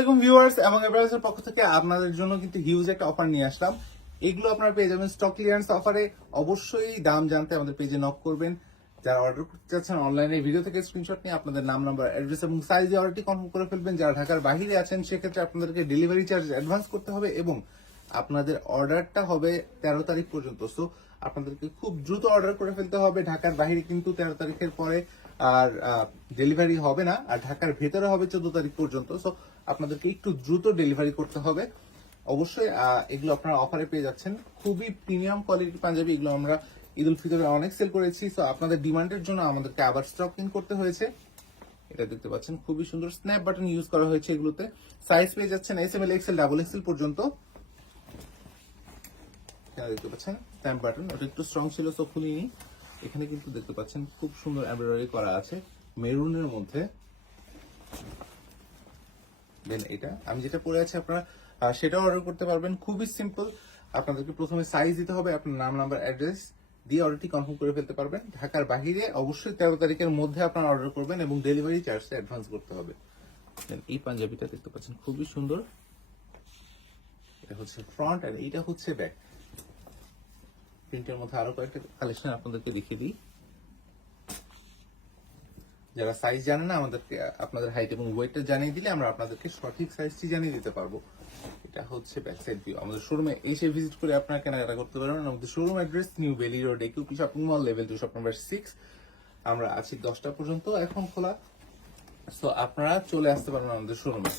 আলাইকুম ভিউয়ার্স, এবং এভারেজের পক্ষ থেকে আপনাদের জন্য কিন্তু হিউজ একটা অফার নিয়ে আসলাম। এগুলো আপনারা পেয়ে যাবেন স্টক ক্লিয়ারেন্স অফারে অবশ্যই দাম জানতে আমাদের পেজে নক করবেন। যারা অর্ডার করতে চাচ্ছেন অনলাইনে ভিডিও থেকে স্ক্রিনশট নিয়ে আপনাদের নাম নাম্বার অ্যাড্রেস এবং সাইজ দিয়ে অর্ডারটি কনফার্ম করে ফেলবেন। যারা ঢাকার বাইরে আছেন, সেক্ষেত্রে আপনাদেরকে ডেলিভারি চার্জ অ্যাডভান্স করতে হবে এবং আপনাদের অর্ডারটা হবে তেরো তারিখ পর্যন্ত। সো আপনাদেরকে খুব দ্রুত অর্ডার করে ফেলতে হবে। ঢাকার বাইরে কিন্তু তেরো তারিখের পরে আর ডেলিভারি হবে না, আর ঢাকার ভেতরে হবে চোদ্দ তারিখ পর্যন্ত। সো আপনাদেরকে একটু দ্রুত ডেলিভারি করতে হবে। অবশ্যই এগুলো আপনারা অফারে পেয়ে যাচ্ছেন। খুবই প্রিমিয়াম কোয়ালিটির পাঞ্জাবি, এগুলো আমরা ঈদ উল ফিতরে অনেক সেল করেছি। সো আপনাদের ডিমান্ডের জন্য আমাদেরকে আবার স্টক ইন করতে হয়েছে। এটা দেখতে পাচ্ছেন, খুবই সুন্দর স্ন্যাপ বাটন ইউজ করা হয়েছে এগুলোতে। সাইজ পেয়ে যাচ্ছেন S M L XL double XL পর্যন্ত। দেখতে পাচ্ছেন স্ট্যাম্প বাটন ওটা একটু স্ট্রং ছিল সো খুলিনি। এখানে কিন্তু দেখতে পাচ্ছেন খুব সুন্দর এমব্রয়ডারি করা আছে মেরুনের মধ্যে। দেন এটা, আমি যেটা পরে আছি আপনারা সেটাও অর্ডার করতে পারবেন। খুবই সিম্পল আপনাদেরকে প্রথমে সাইজ দিতে হবে, আপনার নাম নাম্বার অ্যাড্রেস দিয়ে অর্ডারটি কনফার্ম করে ফেলতে পারবেন। ঢাকার বাহিরে অবশ্যই তেরো তারিখের মধ্যে আপনারা অর্ডার করবেন এবং ডেলিভারি চার্জটা অ্যাডভান্স করতে হবে। Then এই পাঞ্জাবিটা দেখতে পাচ্ছেন, খুবই সুন্দর। এটা হচ্ছে ফ্রন্ট আর এইটা হচ্ছে ব্যাক প্রিন্টের মধ্যে আরও কয়েকটা কালেকশন আপনাদেরকে দেখিয়ে দিই। যারা সাইজ জানে না, আমাদেরকে, আপনাদের হাইট এবং ওয়েটটা জানিয়ে দিলে আমরা আপনাদেরকে সঠিক সাইজটি জানিয়ে দিতে পারব। এটা হচ্ছে ব্যাক সাইড ভিউ আমাদের শোরুমে এসে ভিজিট করে আপনারা কেনাকাটা করতে পারবেন। আমাদের showroom address New Bailey Road AQP shopping mall level two shop number six আমরা আছি দশটা পর্যন্ত, এখন খোলা। সো আপনারা চলে আসতে পারবেন আমাদের শোরুমে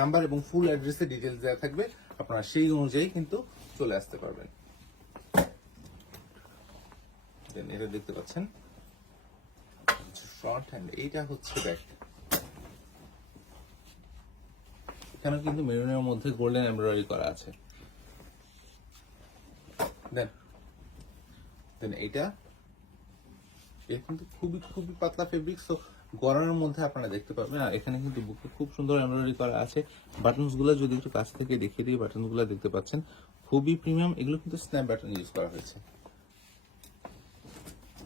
নাম্বার এবং ফুল অ্যাড্রেসে ডিটেলস দেওয়া থাকবে। আপনারা সেই অনুযায়ী কিন্তু চলে আসতে পারবেন। Then এটা দেখতে পাচ্ছেন? ফ্রন্ট হ্যান্ড এইটা হচ্ছে ব্যাক এখানে কিন্তু মেরুনের মধ্যে গোল্ডেন এমব্রয়ডারি করা আছে। দেন দেন এটা এটা কিন্তু খুবই খুবই পাতলা ফেব্রিক সো গরমের মধ্যে আপনারা দেখতে পাবেন এখানে কিন্তু বুকে খুব সুন্দর এমব্রয়ডারি করা আছে। বাটনসগুলো যদি একটু কাছ থেকে দেখিয়ে দিই বাটনগুলো দেখতে পাচ্ছেন, খুবই প্রিমিয়াম এগুলো কিন্তু স্ন্যাপ বাটন ইউজ করা হয়েছে।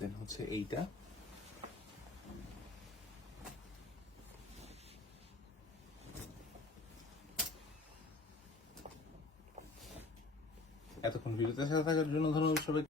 দেন হচ্ছে এইটা। এতক্ষণ ভিডিওতে সাথে থাকার জন্য ধন্যবাদ সবাই